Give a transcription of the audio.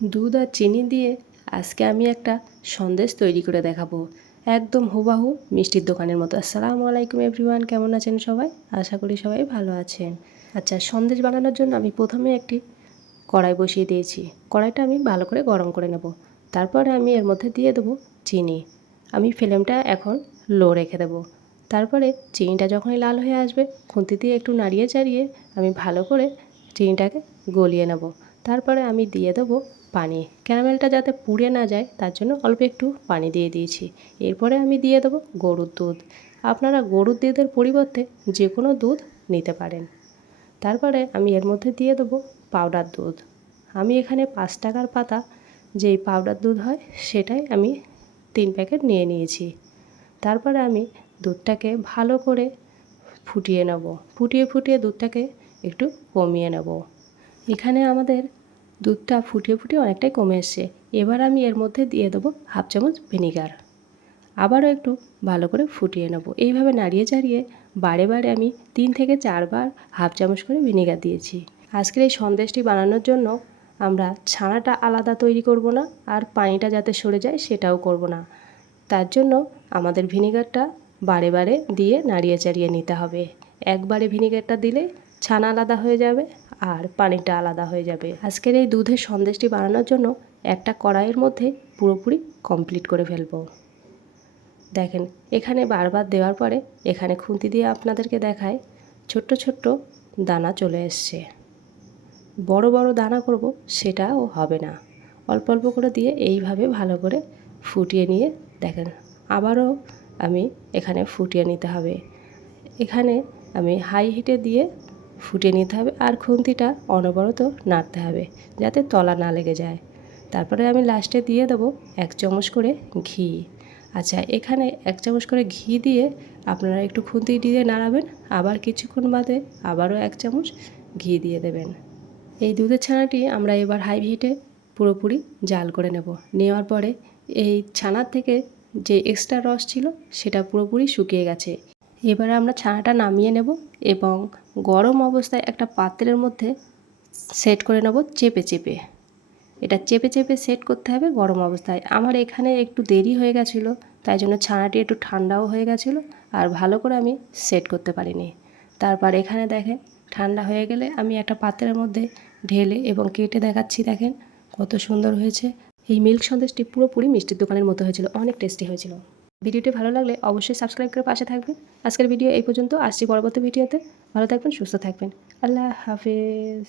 দুধ আর চিনি দিয়ে আজকে আমি একটা সন্দেশ তৈরি করে দেখাবো, একদম হুবাহু মিষ্টির দোকানের মতো। আসসালামু আলাইকুম এভরিওয়ান, কেমন আছেন সবাই? আশা করি সবাই ভালো আছেন। আচ্ছা, সন্দেশ বানানোর জন্য আমি প্রথমে একটি কড়াই বসিয়ে দিয়েছি। কড়াইটা আমি ভালো করে গরম করে নেব। তারপরে আমি এর মধ্যে দিয়ে দেবো চিনি। আমি ফ্লেমটা এখন লো রেখে দেবো। তারপরে চিনিটা যখনই লাল হয়ে আসবে, খুন্তি দিয়ে একটু নাড়িয়ে চাড়িয়ে আমি ভালো করে চিনিটাকে গলিয়ে নেব। তারপরে আমি দিয়ে দেবো পানি। ক্যারামেলটা যাতে পুড়ে না যায় তার জন্য অল্প একটু পানি দিয়ে দিয়েছি। এরপরে আমি দিয়ে দেবো গরুর দুধ। আপনারা গরুর দুধের পরিবর্তে যে কোনো দুধ নিতে পারেন। তারপরে আমি এর মধ্যে দিয়ে দেবো পাউডার দুধ। আমি এখানে 5 টাকার পাতা যেই পাউডার দুধ হয় সেটাই আমি 3 প্যাকেট নিয়ে নিয়েছি। তারপরে আমি দুধটাকে ভালো করে ফুটিয়ে নেব। ফুটিয়ে ফুটিয়ে দুধটাকে একটু কমিয়ে নেব। এখানে আমাদের দুধটা ফুটিয়ে ফুটিয়ে অনেকটাই কমে এসছে। এবার আমি এর মধ্যে দিয়ে দেবো হাফ চামচ ভিনিগার। আবারও একটু ভালো করে ফুটিয়ে নেব। এইভাবে নাড়িয়ে চাড়িয়ে বারে বারে আমি 3 থেকে 4 বার হাফ চামচ করে ভিনিগার দিয়েছি। আজকের এই সন্দেশটি বানানোর জন্য আমরা ছানাটা আলাদা তৈরি করব না, আর পানিটা যাতে সরে যায় সেটাও করব না। তার জন্য আমাদের ভিনিগারটা বারে বারে দিয়ে নাড়িয়ে চাড়িয়ে নিতে হবে। একবারে ভিনিগারটা দিলে ছানা আলাদা হয়ে যাবে আর পানিটা আলাদা হয়ে যাবে। আজকের এই দুধের সন্দেশটি বানানোর জন্য একটা কড়াইয়ের মধ্যে পুরোপুরি কমপ্লিট করে ফেলবো। দেখেন, এখানে বারবার দেওয়ার পরে এখানে খুন্তি দিয়ে আপনাদেরকে দেখায় ছোট্ট ছোট্ট দানা চলে এসছে। বড় বড় দানা করব সেটাও হবে না। অল্প অল্প করে দিয়ে এইভাবে ভালো করে ফুটিয়ে নিয়ে দেখেন, আবারও আমি এখানে ফুটিয়ে নিতে হবে। এখানে আমি হাই হিটে দিয়ে ফুটিয়ে নিতে হবে, আর খুন্তিটা অনবরত নাড়তে হবে যাতে তলা না লেগে যায়। তারপরে আমি লাস্টে দিয়ে দেবো 1 চামচ করে ঘি। আচ্ছা, এখানে 1 চামচ করে ঘি দিয়ে আপনারা একটু খুন্তি দিয়ে নাড়াবেন, আবার কিছুক্ষণ বাদে আবারও 1 চামচ ঘি দিয়ে দেবেন। এই দুধের ছানাটি আমরা এবার হাই হিটে পুরোপুরি জাল করে নেব। নেওয়ার পরে এই ছানার থেকে যে এক্সট্রা রস ছিল সেটা পুরোপুরি শুকিয়ে গেছে। এবারে আমরা ছানাটা নামিয়ে নেব এবং গরম অবস্থায় একটা পাত্রের মধ্যে সেট করে নেব চেপে চেপে। এটা চেপে চেপে সেট করতে হবে গরম অবস্থায়। আমার এখানে একটু দেরি হয়ে গেছিলো, তাই জন্য ছানাটি একটু ঠান্ডাও হয়ে গেছিলো আর ভালো করে আমি সেট করতে পারিনি। তারপর এখানে দেখেন ঠান্ডা হয়ে গেলে আমি একটা পাত্রের মধ্যে ঢেলে এবং কেটে দেখাচ্ছি। দেখেন কত সুন্দর হয়েছে। এই মিল্ক সন্দেশটি পুরোপুরি মিষ্টির দোকানের মতো হয়েছিল, অনেক টেস্টি হয়েছিল। ভিডিওটি ভালো লাগলে অবশ্যই সাবস্ক্রাইব করে পাশে থাকবেন। আজকের ভিডিও এই পর্যন্ত, আসছি পরবর্তী ভিডিওতে। ভালো থাকবেন, সুস্থ থাকবেন। আল্লাহ হাফেজ।